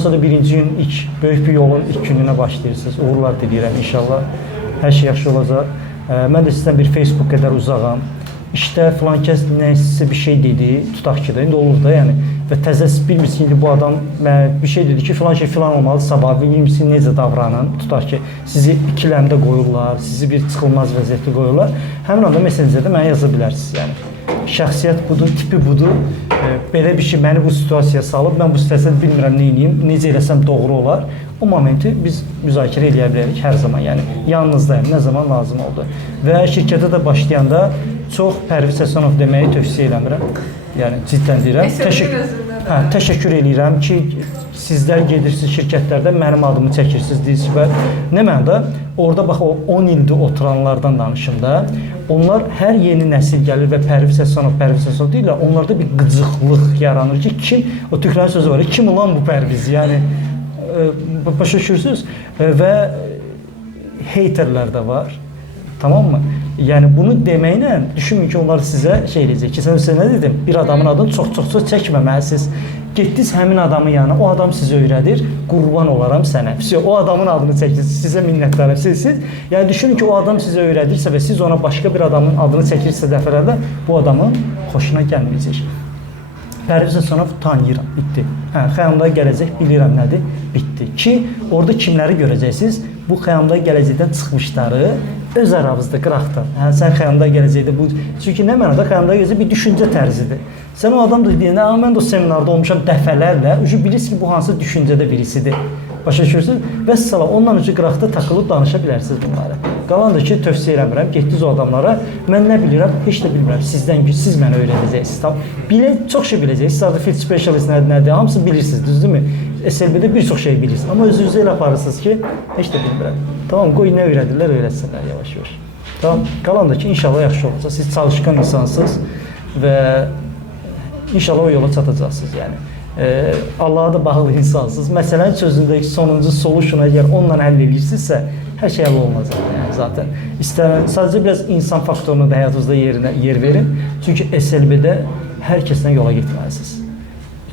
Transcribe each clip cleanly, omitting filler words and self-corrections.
Sonra birinci gün böyük bir yolun ilk gününə başlayırsınız. Uğurlar diləyirəm inşallah. Hər şey yaxşı olacaq. Mən də sizdən bir Facebook qədər uzağam. İşte filan kəs nəysə bir şey dedi, tutaq ki də, indi olur da yəni. Və təzə bilmirsin ki, bu adam bir şey dedi ki, filan şey filan olmalı, sabah bilmirsin necə davranın. Tutaq ki, sizi ikiləmdə qoyurlar, sizi bir çıxılmaz vəziyyətdə qoyurlar. Həmin anda messengerdə mənə yaza bilərsiniz yəni. Şəxsiyyət budur, tipi budur. Belə bir şey məni bu situasiyaya salıb, mən bu situasiyada bilmirəm nə edeyim, necə eləsəm doğru olar. O momenti biz müzakirə edə bilərik hər zaman, yəni yanınızdayım, nə zaman lazım oldu. Və şirkətə də başlayanda çox Pərviz Həsənov deməyi tövsiyə eləmirəm. Yəni ciddən deyirəm. Təşəkkür edirəm ki, sizlər gedirsiniz şirkətlərdə mənim adımı çəkirsiniz, deyirsiniz və nə mənada orada bax o 10 ildir oturanlardan danışım da. Onlar hər yeni nəsil gəlir və Pərviz Həsənov deyirlər, onlarda bir qıcıqlıq yaranır ki, kim, o türklərin sözü var, kim olan bu Pərviz, yəni başa düşürsünüz və haterlər də var, tamam mı? Yəni bunu deməklə düşünməyin ki, onlar sizə şey eləyəcək ki, sən nə dedim, bir adamın adını çox çəkməməlisiniz. Getdiniz həmin adamın yanına, o adam sizə öyrədir, qurban olaram sənə. O adamın adını çəkirsiniz, sizə minnətdarım. Siz, yəni düşünün ki, o adam sizə öyrədirsə və siz ona başqa bir adamın adını çəkirsə dəfələrlə, bu adamın xoşuna gəlməyəcək. Pərviz Həsənov tanıyıram, bitdi. Xəyamda gələcək, bilirəm nədir, bitdi. Ki, orada kimləri görəcəksiniz? Bu xəyamda gələcəkdən çıxmışları öz aramızda qıraqda. Sən xəyamda gələcəkdə bu... Çünki nə mənada xəyamda gələcək bir düşüncə tərzidir. Sən o adam da deyəndə, mən də o seminarda olmuşam dəfələrlə, bilirsiniz ki, bu hansı düşüncədə birisidir. Başa düşürsünüz? Və salam, ondan öncə qıraqda takılıb danışa bilərsiniz bunları. Qalan da ki, tövsiyə eləmirəm, getdiniz o adamlara, mən nə bilirəm, heç də bilmirəm, sizdən ki, siz mənə öyrədəcəksiniz. Çox şey biləcəksiniz, sadəcə field specialist nədir, hamısı bilirsiniz, düzdürmü? SLB-də bir çox şey bilirsiniz, amma özünüzü elə aparırsınız ki, heç də bilmirəm. Tamam, qoy nə öyrədirlər, öyrətsinlər yavaş-yavaş. Tamam, qalan da ki, inşallah yaxşı olacaq, siz çalışqan insansınız və inşallah o yola çatacaqsınız, yəni. Allah'a da bağlı insansınız. Məsələnin sözündəki sonuncu solution əgər onunla həll edirsinizsə, hər şey həll olmaz yəni zaten. Sadəcə biraz insan faktorunu da həyatınızda yer verin. Çünki SLB-də hər kəsdən yola getməlisiniz.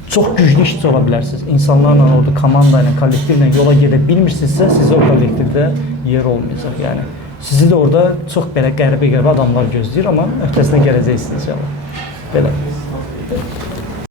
Çox güclü işçi ola bilərsiniz. İnsanlarla orada, komanda ilə, kollektivlə yola gedə bilmirsinizsə, sizə o kollektivdə yer olmayacaq yəni. Sizi də orada çox belə qəribə adamlar gözləyir, amma öhdəsində gələcəksiniz inşallah. Belə.